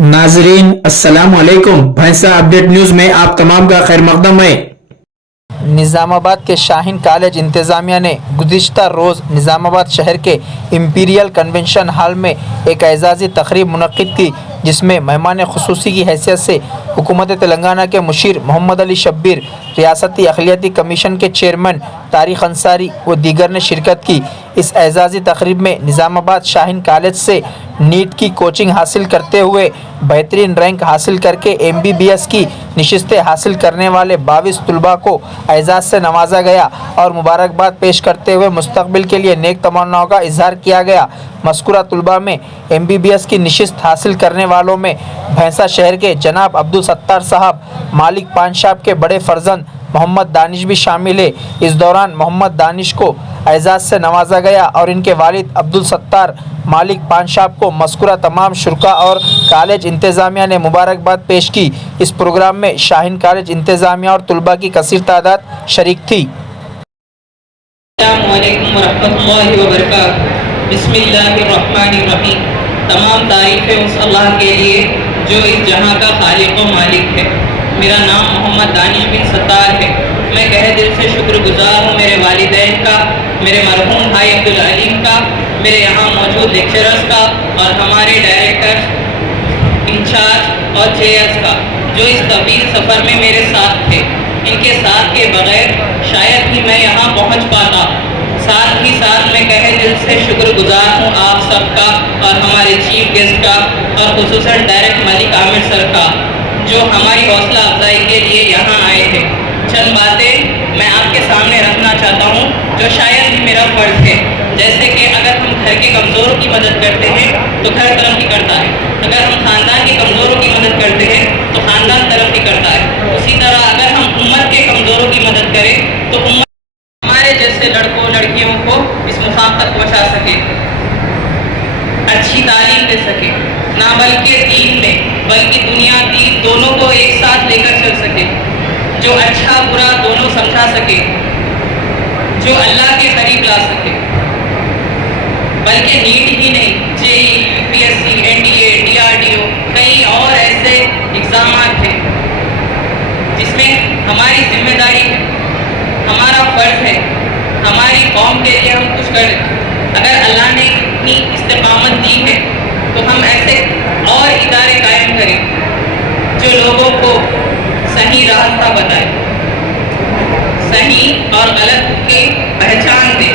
नाजरीन अस्सलाम वालेकुम। भैंसा अपडेट न्यूज़ में आप तमाम का खैर मकदम है। निज़ामाबाद के शाहीन कॉलेज इंतज़ामिया ने गुज़िश्ता रोज़ निज़ामाबाद शहर के इम्पीरियल कन्वेंशन हॉल में एक एजाज़ी तकरीब मुनक़्क़िद की, जिसमें मेहमान ख़ुसूसी की हैसियत से हुकूमत तेलंगाना के मुशीर मोहम्मद अली शब्बीर, रियासती अक़लियती कमीशन के चेयरमैन तारिक अंसारी व दीगर ने शिरकत की। इस एजाज़ी तकरीब में निज़ामाबाद शाहीन कॉलेज से नीट की कोचिंग हासिल करते हुए बेहतरीन रैंक हासिल करके MBBS की नशिस्तें हासिल करने वाले 22 तलबा को एजाज़ से नवाजा गया और मुबारकबाद पेश करते हुए मुस्तक़बिल के लिए नेक तमन्नाओं का इजहार किया गया। मज़कूरा तलबा में MBBS की नशिस्त हासिल करने वालों में भैंसा शहर के जनाब अब्दुल सत्तार साहब, मालिक पान साहब के बड़े फर्जंद मोहम्मद दानिश भी शामिल है। इस दौरान मोहम्मद दानिश को एजाज़ से नवाजा गया और इनके वालिद अब्दुल सत्तार मालिक पान साहब को मज़कूरा तमाम शुरा और कॉलेज इंतज़ामिया ने मुबारकबाद पेश की। इस प्रोग्राम में शाहीन कॉलेज इंतज़ामिया और तलबा की कसीर तादाद शरीक थी। बिस्मिल्लाहिर्रहमानिर्रहीम। तमाम तारीफ़ें उस अल्लाह के लिए जो इस जहां का खालिक व मालिक है। मेरा नाम मोहम्मद दानिश बिन सत्तार है। मैं तहे दिल से शुक्रगुजार हूँ मेरे वालिदैन का, मेरे मरहूम भाई अब्दुल अलीम का, मेरे यहाँ मौजूद लेक्चरर्स का और हमारे डायरेक्टर, इंचार्ज और चेयर्स का, जो इस तवील सफ़र में मेरे साथ थे। इनके साथ के बग़ैर शायद ही मैं यहाँ पहुँच पाता। साथ ही साथ मैं तहे दिल से शुक्रगुजार हूँ आप सबका और हमारे चीफ गेस्ट का और खुसूसन डायरेक्ट मलिक आमिर सर का, जो हमारी हौसला अफजाई के लिए यहाँ आए थे। चंद बातें मैं आपके सामने रखना चाहता हूँ जो शायद ही मेरा फ़र्ज़ है। जैसे कि अगर हम घर के कमज़ोरों की मदद करते हैं तो घर तरक्की करता है, अगर हम ख़ानदान के कमज़ोरों की मदद करते हैं तो ख़ानदान तरक्की करता है। उसी तरह अगर हम उम्मत के कमज़ोरों की मदद करें तो उम्मत हमारे जैसे लड़कों लड़कियों को इस मुकाम तक पहुँचा सके, अच्छी तालीम दे सके, ना बल्कि दीन में बल्कि दुनिया दीन दोनों को एक साथ लेकर चल सके, जो अच्छा बुरा दोनों समझा सके, जो अल्लाह के करीब ला सके। बल्कि नीट ही नहीं, JEE, UPSC, NDA, DRDO, कई और ऐसे एग्ज़ाम हैं जिसमें हमारी जिम्मेदारी है, हमारा फ़र्ज़ है, हमारी कौम के लिए हम कुछ करें। अगर अल्लाह ने इतनी इस्तिक़ामत दी है तो हम ऐसे और इदारे कायम करें जो लोगों को सही रास्ता बताए, सही और गलत की पहचान दे।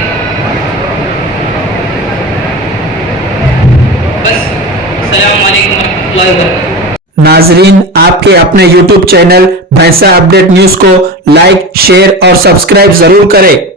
बस, अस्सलामु अलैकुम वरहमतुल्लाहि वबरकातुहू। नाजरीन, आपके अपने YouTube चैनल भैंसा अपडेट न्यूज़ को लाइक, शेयर और सब्सक्राइब ज़रूर करें।